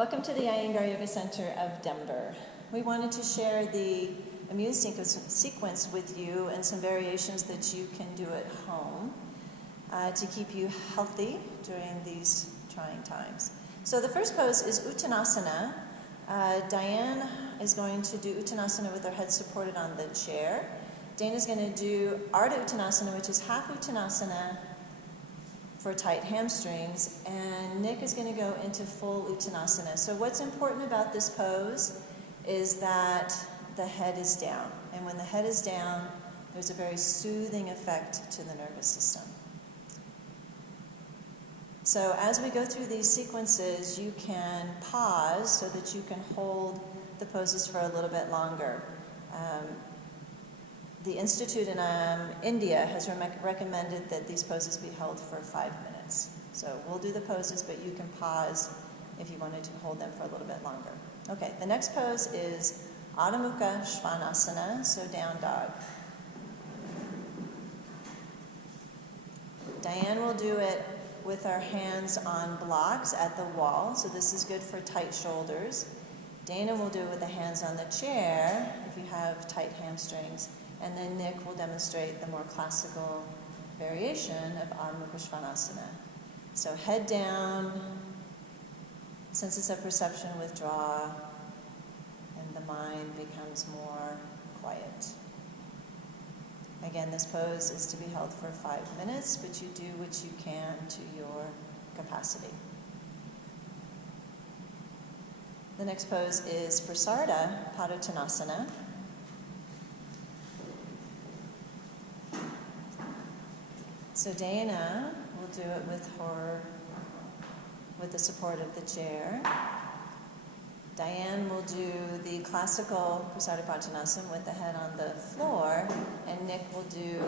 Welcome to the Iyengar Yoga Center of Denver. We wanted to share the immune sequence with you and some variations that you can do at home to keep you healthy during these trying times. So the first pose is Uttanasana. Diane is going to do Uttanasana with her head supported on the chair. Dana's going to do Ardha Uttanasana, which is half Uttanasana for tight hamstrings, and Nick is going to go into full Uttanasana. So what's important about this pose is that the head is down, and when the head is down, there's a very soothing effect to the nervous system. So as we go through these sequences, you can pause so that you can hold the poses for a little bit longer. The Institute in India has recommended that these poses be held for 5 minutes. So we'll do the poses, but you can pause if you wanted to hold them for a little bit longer. Okay, the next pose is Adho Mukha Svanasana, so down dog. Diane will do it with our hands on blocks at the wall, so this is good for tight shoulders. Dana will do it with the hands on the chair if you have tight hamstrings. And then Nick will demonstrate the more classical variation of Adho Mukha Svanasana. So head down, senses of perception withdraw, and the mind becomes more quiet. Again, this pose is to be held for 5 minutes, but you do what you can to your capacity. The next pose is Prasarda Padottanasana. So Dana will do it with the support of the chair. Diane will do the classical Prasarda Padottanasana with the head on the floor, and Nick will do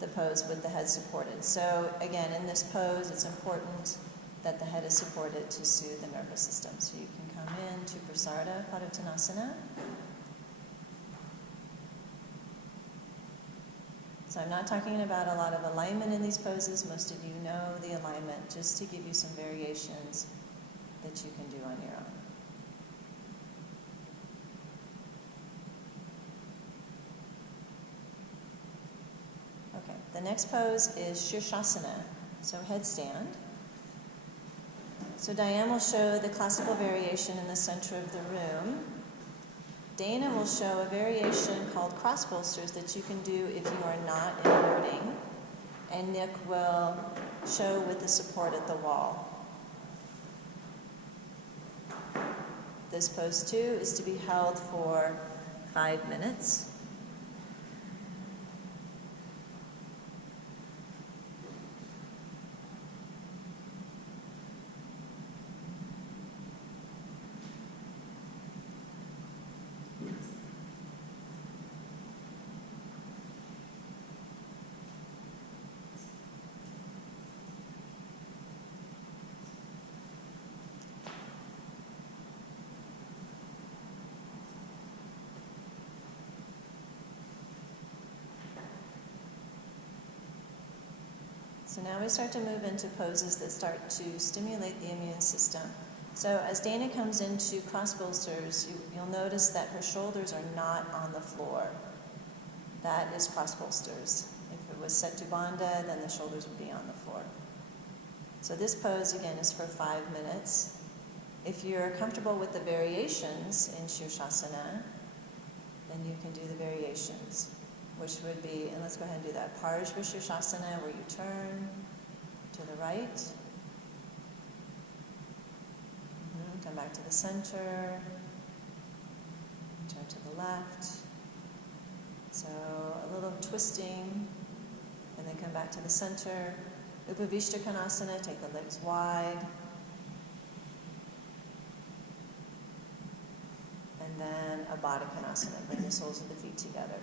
the pose with the head supported. So again, in this pose, it's important that the head is supported to soothe the nervous system. So you can come in to Prasarda Padottanasana. So I'm not talking about a lot of alignment in these poses. Most of you know the alignment, just to give you some variations that you can do on your own. Okay, the next pose is Shirshasana, so headstand. So Diane will show the classical variation in the center of the room. Dana will show a variation called cross bolsters that you can do if you are not inverting, and Nick will show with the support at the wall. This pose too is to be held for 5 minutes. So now we start to move into poses that start to stimulate the immune system. So as Dana comes into cross bolsters, you'll notice that her shoulders are not on the floor. That is cross bolsters. If it was Setu Bandha, then the shoulders would be on the floor. So this pose, again, is for 5 minutes. If you're comfortable with the variations in Shirshasana, then you can do the variations, which would be, and let's go ahead and do that, Parshva Shirshasana, where you turn to the right, come back to the center, turn to the left, so a little twisting, and then come back to the center. Upavishta Konasana, take the legs wide, and then a Baddha Konasana, bring the soles of the feet together.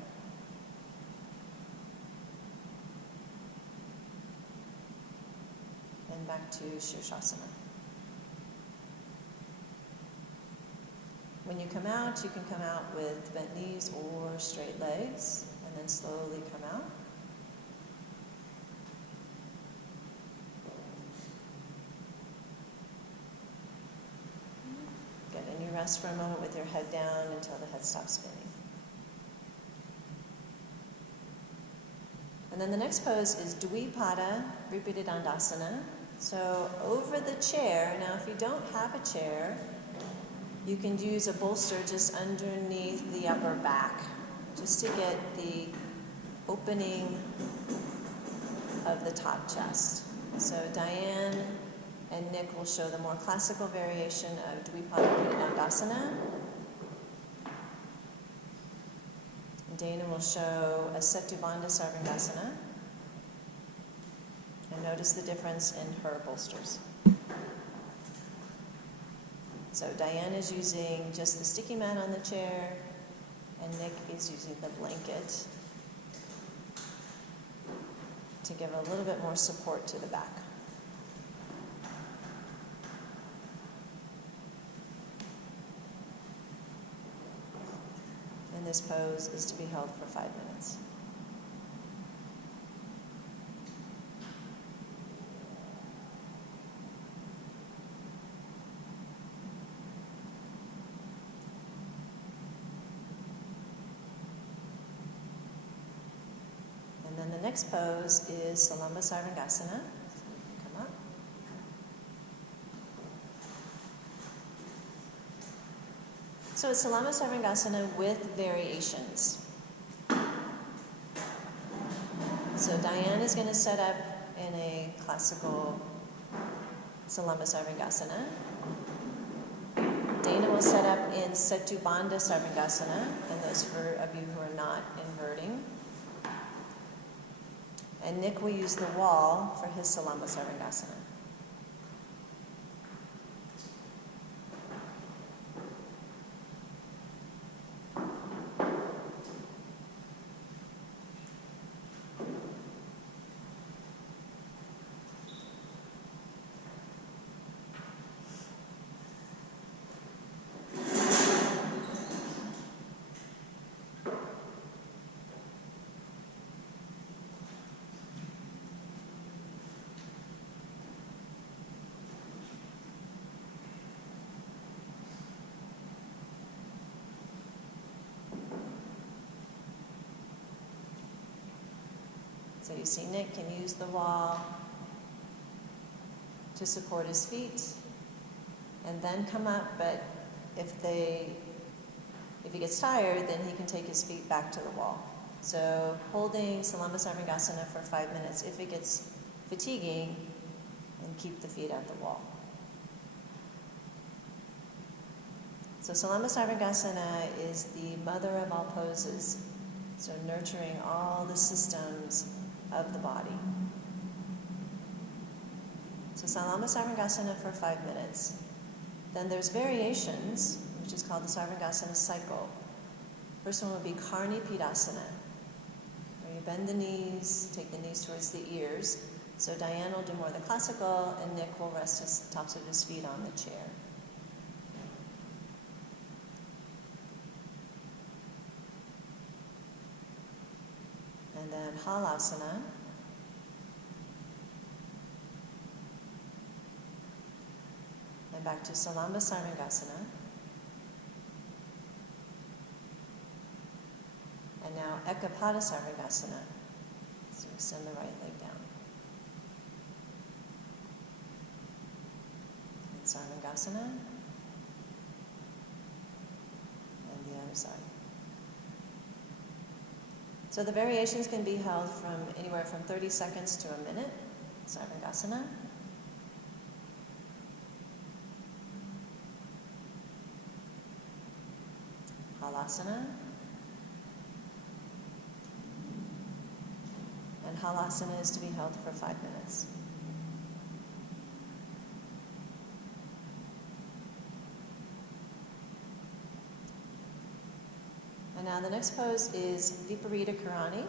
And back to Shirshasana. When you come out, you can come out with bent knees or straight legs, and then slowly come out. you rest for a moment with your head down until the head stops spinning. And then the next pose is Dvipada Viparidandasana. So over the chair, now if you don't have a chair, you can use a bolster just underneath the upper back, just to get the opening of the top chest. So Diane and Nick will show the more classical variation of Dvipada Viparidandasana. Dana will show a Setubandha Sarvangasana. And notice the difference in her bolsters. So Diane is using just the sticky mat on the chair, and Nick is using the blanket to give a little bit more support to the back. And this pose is to be held for 5 minutes. And then the next pose is Salamba Sarvangasana. Come up. So it's Salamba Sarvangasana with variations. So Diane is going to set up in a classical Salamba Sarvangasana. Dana will set up in Setubandha Sarvangasana, and those of you who are not inverting. And Nick will use the wall for his Salamba Sarvangasana. So you see Nick can use the wall to support his feet and then come up, but if he gets tired, then he can take his feet back to the wall. So holding Salamba Sarvangasana for 5 minutes. If it gets fatiguing, then keep the feet at the wall. So Salamba Sarvangasana is the mother of all poses, so nurturing all the systems of the body. So Salamba Sarvangasana for 5 minutes. Then there's variations, which is called the Sarvangasana cycle. First one would be Karni Pidasana, where you bend the knees, take the knees towards the ears. So Diane will do more of the classical, and Nick will rest his tops of his feet on the chair. And then Halasana. And back to Salamba Sarvangasana. And now Ekapada Sarvangasana. So extend the right leg down. And Sarvangasana. And the other side. So the variations can be held from anywhere from 30 seconds to a minute. Sarvangasana. Halasana. And Halasana is to be held for 5 minutes. And now the next pose is Viparita Karani.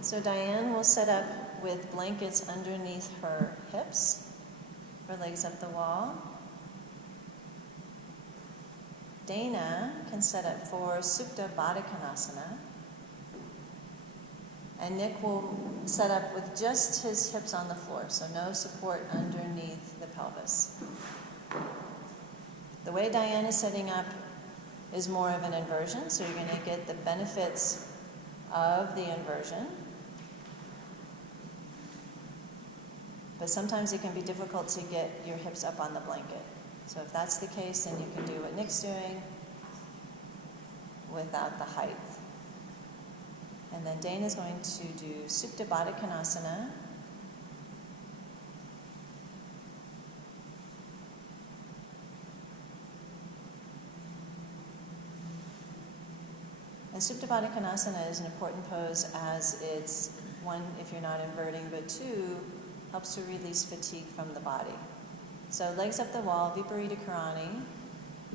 So Diane will set up with blankets underneath her hips, her legs up the wall. Dana can set up for Supta Baddha Konasana. And Nick will set up with just his hips on the floor, so no support underneath the pelvis. The way Diane is setting up is more of an inversion, so you're going to get the benefits of the inversion. But sometimes it can be difficult to get your hips up on the blanket. So if that's the case, then you can do what Nick's doing without the height. And then Dana's going to do Supta Baddha Konasana. And Supta Baddha Konasana is an important pose as it's, one, if you're not inverting, but two, helps to release fatigue from the body. So legs up the wall, Viparita Karani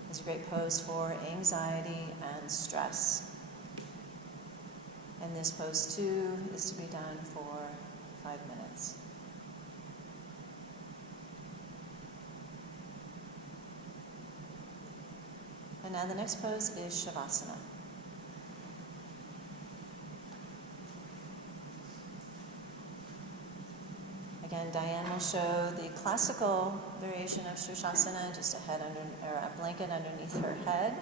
is a great pose for anxiety and stress. And this pose too is to be done for 5 minutes. And now the next pose is Shavasana. Again, Diane will show the classical variation of Shirshasana, just a head under, or a blanket underneath her head.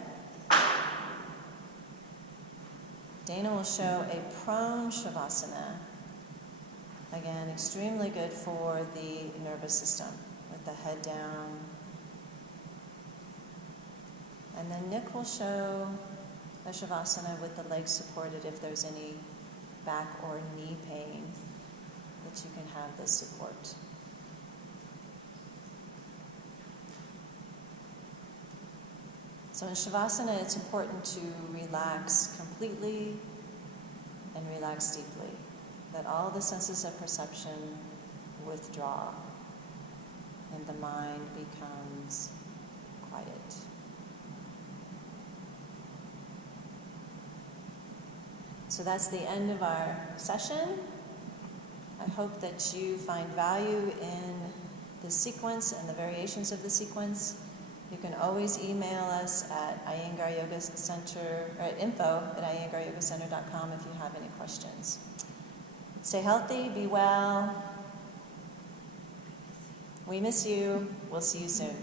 Dana will show a prone Shavasana. Again, extremely good for the nervous system, with the head down. And then Nick will show a Shavasana with the legs supported if there's any back or knee pain, that you can have this support. So in Shavasana, it's important to relax completely and relax deeply. Let all the senses of perception withdraw and the mind becomes quiet. So that's the end of our session. I hope that you find value in the sequence and the variations of the sequence. You can always email us at Iyengar Yoga Center, or at info@iyengaryogacenter.com if you have any questions. Stay healthy, be well. We miss you. We'll see you soon.